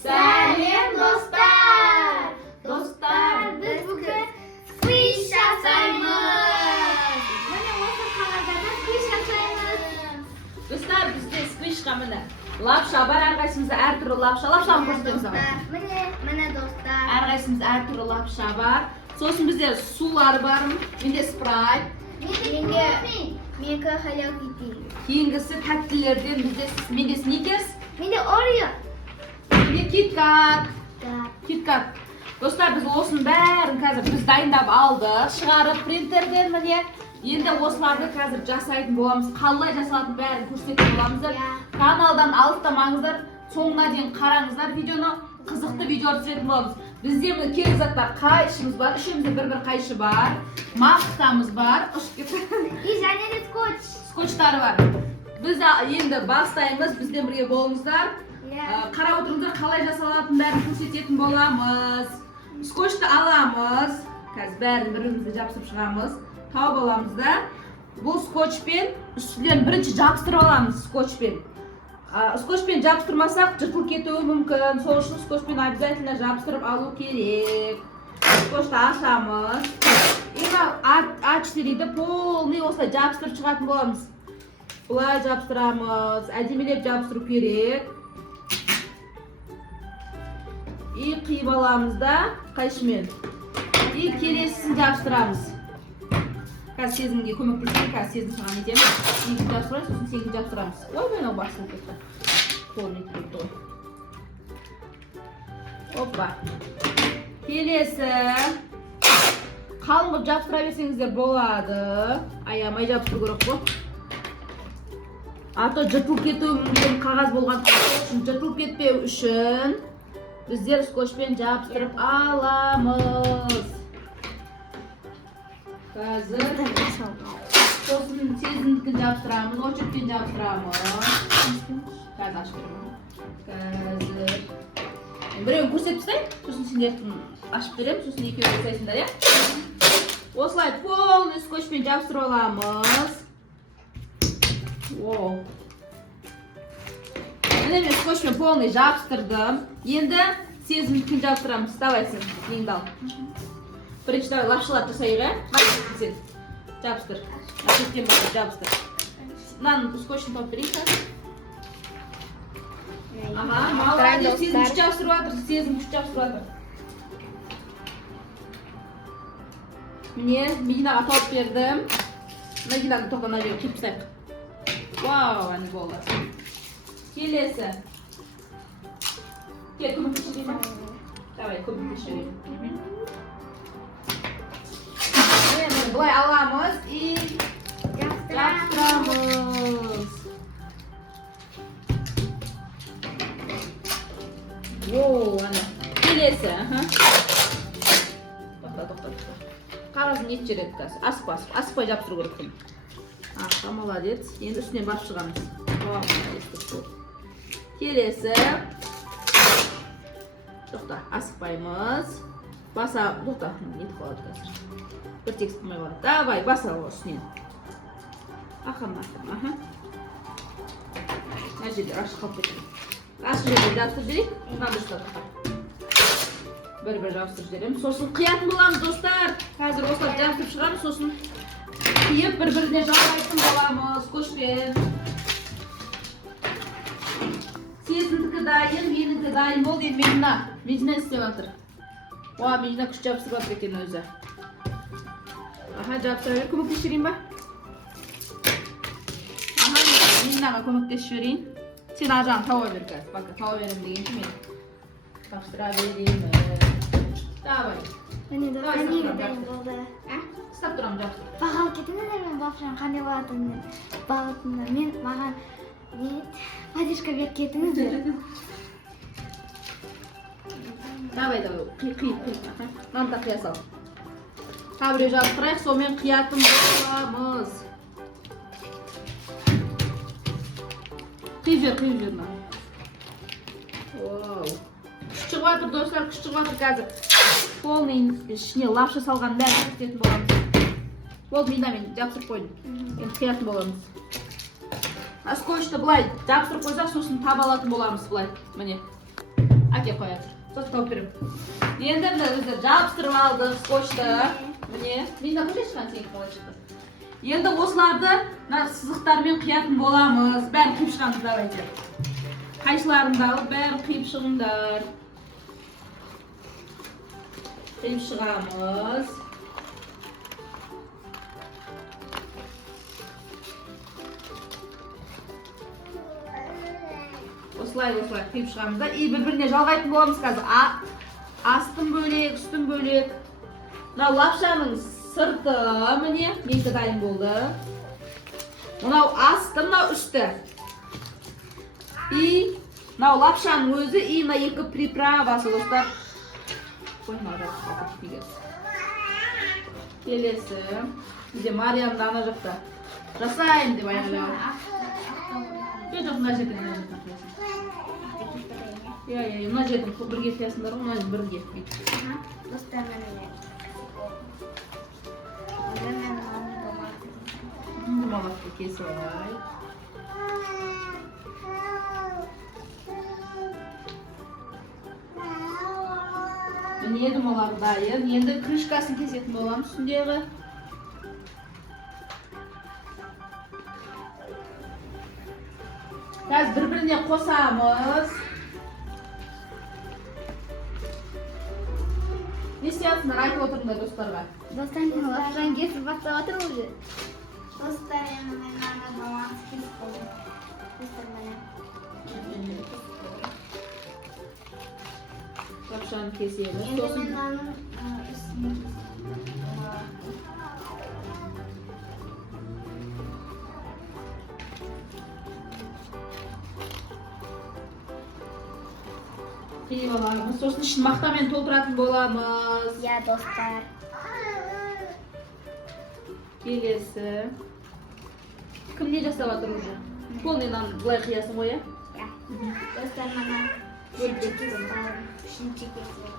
Сәлем достар! Достар, біз бүгін сквиш жасаймыз. Міне осы қағаздарды сквиш жасаймыз. Достар, бізде сквишқа міне лапша бар, әрқайсымызда әртүрлі лапшаны көрсетеміз саған. Міне достар. Әрқайсымызда әртүрлі лапша бар. Сосын бізде сулар бар, менде спрайт. Менікі Hello Kitty. Кейінгісі тәттілерден менде сникерс. Менде Oreo. Менде KitKat. Достар, біз осының бәрін қазір біз дайындап алдық, шығарып принтерден міне. Енді осыларды қазір жасайтын боламыз, қалай жасалатын бәрін көрсететін боламыздар. Каналдан алыстамаңыздар, соңына дейін қараңыздар видеоны, қызықты видео түсіретін боламыз. Бізде міне керек заттар қайшымыз бар, үшеумізде бір қайшы бар, маскамыз бар, және де скотчтары бар. Біз енді бастаймыз, бізден бірге болыңыздар. Қарап отырыңыздар, қалай жасалатын бәрін көрсететін боламыз. Скотчты аламыз, қазір бәрін бірімізді жабыстырып шығамыз. Тауып аламыз да. Бұл скотчпен үстілерін бірінші жабыстырып аламыз скотчпен. Скотчпен жабыстырмасақ жыртылып кетуі мүмкін. Сол үшін скотчпен обязательно жабыстырып алу керек. Скотчты ашамыз. Ең А4-ді полный осылай жабыстырып шығатын боламыз. Бұлай жабыстырамыз. Әдемелеп жабыстыру керек. И қиып аламыз да қайшымен. И келесісін жабыстырамыз. Қазір сезімге көмектесейін, қазір сезім саған етеміз. Сегіз жабыстырайыз, сосын сегіз жабыстырамыз. Ой, мен ол басылып кетті. Қолым етіп ғой. Опа. Келесі. Қалың қылып жабыстыра берсеңіздер болады. Аямай жабыстыру керек қой. А то жыртылып кетуі мүмкін қағаз болған үшін жыртылып кетпеу үшін біздер скотчпен жабыстырып аламыз. Қазір сосын сезімдікін жабыстырамыз, очеркпен жабыстырамыз. Қазір ашып беремін. Қазір біреуін көрсетіп тастайын, сосын сендердің ашып беремін, сосын екеуі жасайсыңдар, иә? Осылай полный скотчпен жабыстырып аламыз. Міне мен скотчпен полный жабыстырдым. Енді сезімдікін жабыстырамыз. Давай сен, еңді ал. Бірінші давай лапшалап жасайық, ә? Сен жабыстыр. Лапшаттен бастап жабыстыр. Мынаның скотчын тауып берейін қазір. Аға, молодец, сезім күшті жабыстырып жатыр, сезім күшті жабыстырып жатыр. Міне, Мединаға тауып бердім. Мединаның тоқына беріп кеп тастайық. Вау, әне болды. Келесі. Кел, көмектесіп берейін. Давай, көмектесіп берейін. Бұлай аламыз и жабыстырамыз. Воу, әне. Келесі. Тоқта. Қағазын ет жереді қазір. Асықпай жабыстыру керек. Ақа, молодец. Енді үстінен басып шығамыз. Келесі. Тоқта, асықпаймыз. Баса, тоқта, нетіп қалады қазір. Бір текст қылмай қалады. Давай, баса үстінен. Ақырын. Мына жерде ашық қалып кетеді. Ашық жерде жабыстырып жіберейік. Мына достар. Бір жабыстырып жібереміз. Сосын қиятын боламыз, достар. Қазір осылар жабыстырып шығамыз, сосын қиып бір-біріне жалғайтын боламыз скотчпен. Сезімдікі дайын, менікі дайын болды. Енді Медина істеп жатыр. Медина күшті жабыстырып жатыр екен өзі. Жабыстыра бер, көмектесіп жіберейін ба? Мединаға көмектесіп жіберейін. Сен ар жағын тауа бер қазір. Бака, тауа берем дегенше мен жабыстыра беремін. Давай. Дайын болды. Ұстап тұрамын жабыстырып. Бағалып кетіңіздер, мен бапшаның қандай болатынын бағытында. Мен маған поддержка беріп кетіңіздер. Давай, қиып. Мамта қия сал. Табіреу жабыстырайық, сонымен қиятын боламыз. Қиып жер. Күш шығып жатыр, достар, күш шығып жатыр қазір. Полный ішіне лапша салған бәрін көрсететін боламыз. Болды, мен жабыстырып қойдым. Енді қиятын боламыз. Скотчты былай жабыстырып қойсақ, сосын таба алатын боламыз былай. Міне. әке қояды. Сосын тауып беремін. Енді міне біздер жабыстырып алдық скотчты. Міне, мені көше шыққан сен қалай шықты. Енді осыларды сызықтармен қиятын боламыз. Бәрін қиып шығамыз, давайте. Қайсыларыңды алып, бәрін қиып шығыңдар. Қиып шығамыз. Осылай қиып шығамыз да. И бір-біріне жалғайтын боламыз қазір. Астын бөлек, үстін бөлек. Мынау лапшаның сырты, міне, менікі дайын болды. Мынау асты, мынау үсті. И мынау лапшаның өзі, и мына екі приправасы, достар. Келесі. Бізде Мариямды ана жақта жасайын деп аяғылау. Жоқ, мына жерден мына жерден бірге қиясындар ғой, мына бірге. Достар, Домалақты кесіп алай. Міне домалар дайын. Енді крышкасын кесетін боламыз үстіндегі. Қазір бір-біріне қосамыз. Не істейатсыңдар, айтып отырыңдар достарға. Достар, мен лапшаны кесіп бастап жатырмын уже. Достар, мен мынаны баланс кесіп қойдым. Достар, міне. Лапшаны кесеміз. Енді мен мынаның үстіне кесіп. Қиып аламыз. Сосын ішін мақтамен толтыратын боламыз. Я, достар. Келесі. Кім не жасап жатыр уже? Полный нан былай қиясың ғой, Я. Достар, мына үшінші кесіп алып, үшінші кесіп алып.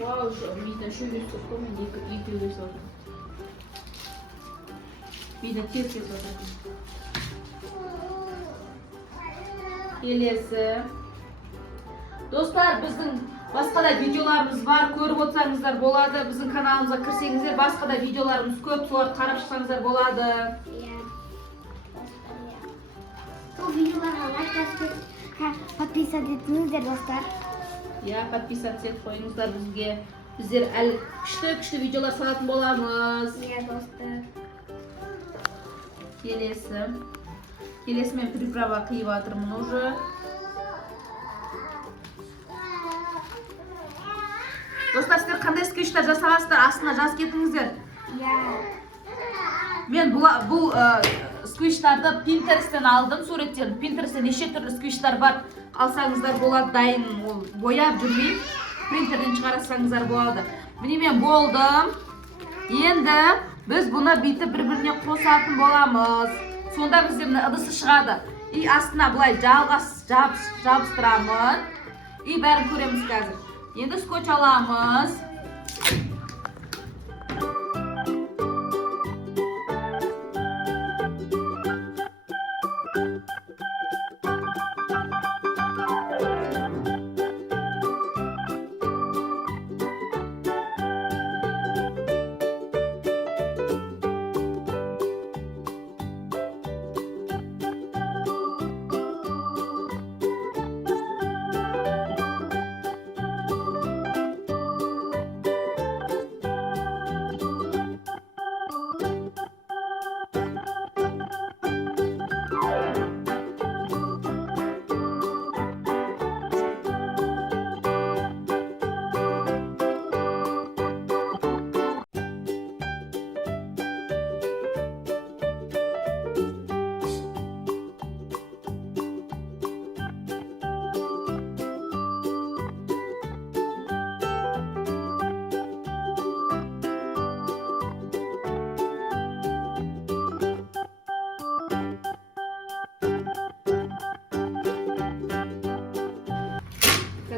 Вау, мейді шөңге түсіп қой, мен екеу кесіп жатырмын. Мейді тез кесіп жатырмын. Келесі. Достар, біздің басқа да видеоларымыз бар, көріп отырсаңыздар болады. Біздің каналымызға кірсеңіздер, басқа да видеоларымыз көп, соларды қарап шықсаңыздар болады. Бұл видеоларға лайк басып, подписаться етіңіздер, достар. Подписаться етіп қойыңыздар бізге. Біздер әлі күшті видеолар салатын боламыз. Достар. Келесі мен приправа қиып жатырмын уже. Достар, сіздер қандай скетчтар жасағансыздар, астына жазып кетіңіздер. Мен бұл скетчтарды Pinterest'тен алдым, суреттен. Pinterest'те неше түрлі скетчтар бар. Алсаңыздар болады, дайын, бояп жүрмей. Принтерден шығарсаңыздар болады. Міне мен болдым. Енді біз бұны бүйтіп бір-біріне қосатын боламыз. Сонда бізде мына ыдысы шығады. И астына былай жабыстырамын. И бәрін көреміз қазір. Енді скотч аламыз.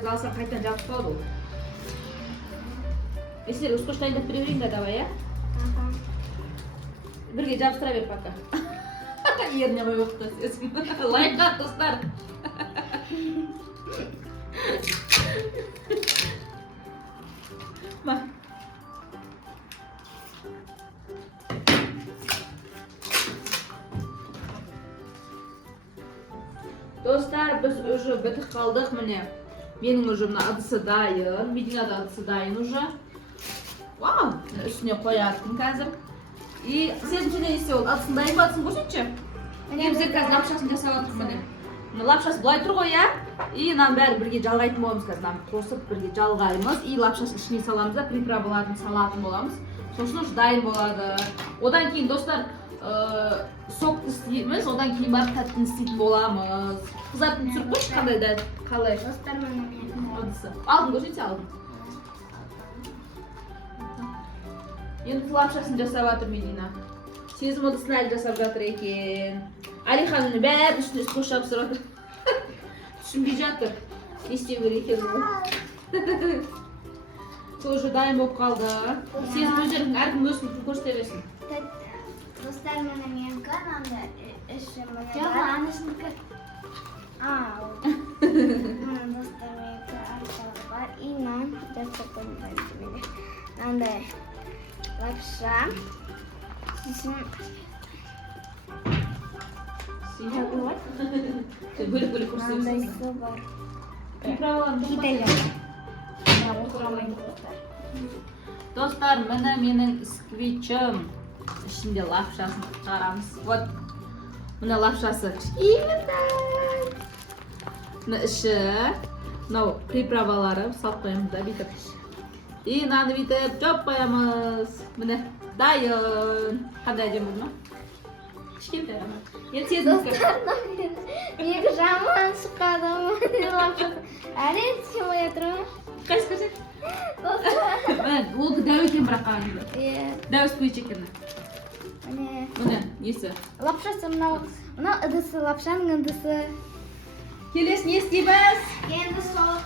Алсам қайтадан жабып қалды ол. Сіздер скотч дайындап бере берейін, давай, я? Бірге жабыстыра бер пока. Еріне қой оқыта сесін. Лайк қат, достар. көріп бітіп қалдық. Міне менің уже мына ыдысы дайын, Мединада ыдысы дайын уже. Вау, үстіне қоятын қазір. И сеніңше не істе ол? Ыдысын дайын ба, ыдысын көрсетші. Біз қазір лапшасын жасап жатырмыз міне. Лапшасы былай тұр ғой, иә? И мынаны бәрі бірге жалғайтын боламыз қазір. Мынаны қосып бірге жалғаймыз. И лапшасын ішіне саламыз да, приправаларын салатын боламыз. Сосын уже дайын болады. Одан кейін достар, сокты істейміз, одан кейін барып тәттіні істейтін боламыз. Қызатын түсіріп қойшы, қандай да қалай? Достар міне менің Ыдысы. Алдын көрсетсе алдын. Енді лапшасын жасап жатыр Медина. Сезім ыдысын әлі жасап жатыр екен. Алиханның бәрін үстіне қос жабыстырып жатыр. Түсінбей жатыр. Не істеу керек екенін. Тоже дайын болып қалды. Сезім өздерің әркім өзін көрсете берсін. Достар міне менің каналымда іші міне бар. Жоқ, анашынікі. Достар менікі арқалы бар. И нан жасап қоймайды міне. Мынандай лапша. Сосын Бөлік-бөлік көрсете берсін. мынандай су бар. Приправаларын Кидаля. Отырамайды достар. Достар, міне менің сквичім. Ішінде лапшасын шығарамыз. Вот, міне лапшасы кішкентай. Міне іші, мынау приправалары салып қоямыз да бүйтіп. И мынаны бүйтіп жауып қоямыз. Міне дайын. Қандай әдемі ма? Кішкентай ғана. Енді сезімізге. Екі жаман шыққады лапшасы. Әрең түсіп отырмын. Қайсы көрсет? Міне, ол дәу екен бірақ қағанды. Дәу іспейт екен. Міне, несі? Лапшасы мынау ыдысы, лапшаның ыдысы. Келесі не істейміз? Енді соқ.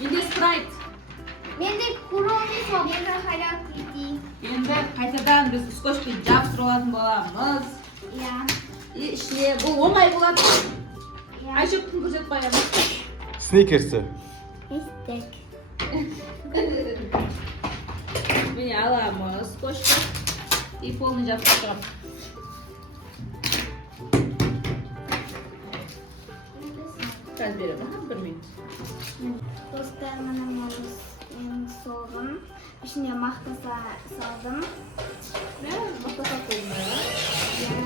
Енді спрайт. Менде куроми соқ. Енді халят кити. Енді қайтадан біз скотчпен жабыстырып алатын боламыз. Иә. И ішіне бұл оңай болады. Иә. Айшөптің көрсетіп қоямыз. Сникерсі. Истек. Міне аламыз скотчты. И полный жабыстырып шығамыз. Қазір беремін, бір минут. Достар, міне менің соғым. Ішіне мақта салдым. Мақта салып қойдым ба? Иә.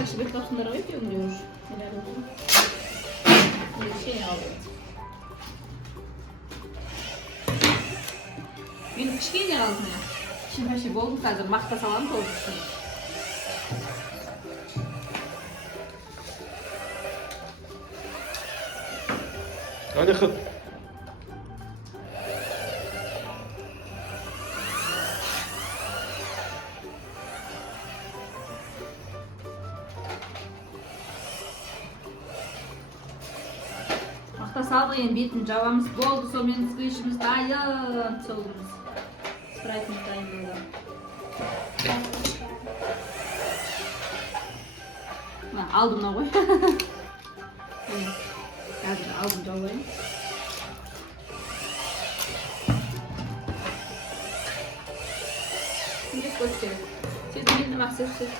Кішібек тапсындар ғой екеуінде уже. Кішкене алдым. Мен кішкене алдым я. Вообще болдым қазір мақта саламын толып үшін. Алихан. Мақта салдық енді бетін жабамыз болды, сонымен сквичіміз дайын. Солымыз. Спрайтымыз дайын болды. Алдым мына ғой. Қазір алдым жаулайын. Şimdi скотч керек. Сен енді мақсат сіз.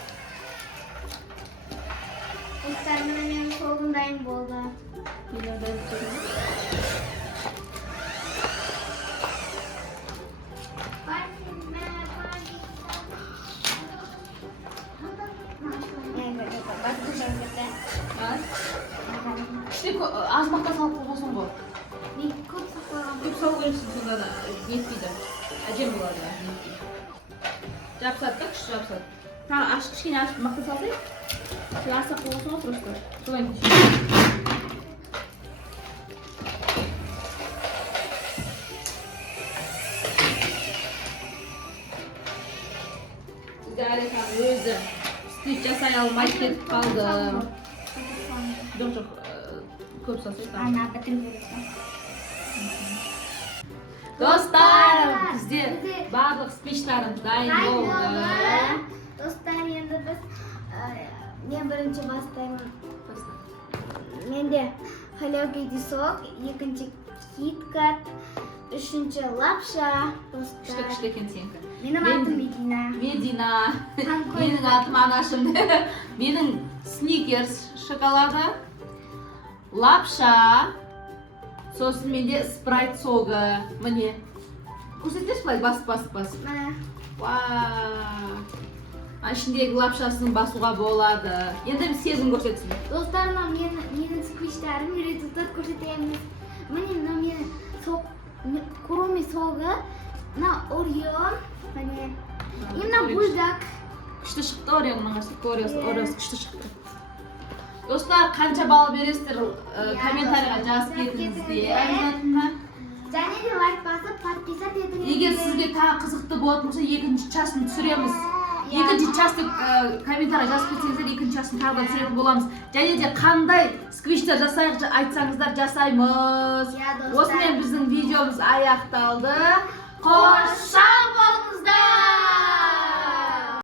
Достар, міне менің соғым дайын болды. Аз мақта салып қойғансың ғой. Мен көп сақлаған. Көп салу керексің, сонда да нетпейді. Әдем болады. Жабысады да, күшті жабысады. Тағы кішкене ашып мақта салсайық. Сен аз сақ қойғансың ғой просто. Солай кешен. Бізде Алихан өзі стейк жасай алмай кетіп қалды. Жоқ, көп салсайық. Ана бітіріп жүресің. Достар, бізде барлық спичтарымыз дайын болды. Достар, енді біз мен бірінші бастаймын. Менде Hello Kitty сок, екінші KitKat, үшінші лапша. Достар, Күшті екен сенікі. менің атым Медина. Медина. Менің атым Анашым. Менің Snickers шоколады. Lapsha. So'sin menде Sprite sogi. Mine. Ko'rsatish qilay, bas. Mana. Vau. Ana shundagi lapshasini basuga bo'ladi. Endi bir sezim ko'rsatsin. Do'stlar, meni squishlarim rezultat ko'rsatayapmiz. Mana meni Kuromi sogi, na Oreo, mana imna buzdak. Kuchli chiqdi, Oreo mangasi, Oreo kuchli chiqdi. Do'stlar, qancha ball berasizlar? Kommentariyaga yozib ketiniz obязательно. Janida like bosib, подписать eting. Agar sizga ta qiziqdi bo'lsa, ikkinchi chasni tushiramiz. Ikkinchi chasni kommentariyaga yozib ketsangiz, ikkinchi chasni taqdim tushirib bo'lamiz. Janida qanday skvishlar jasaymiz aytsangizlar jasaymiz. O'smay bizning videomiz oyoqda oldi.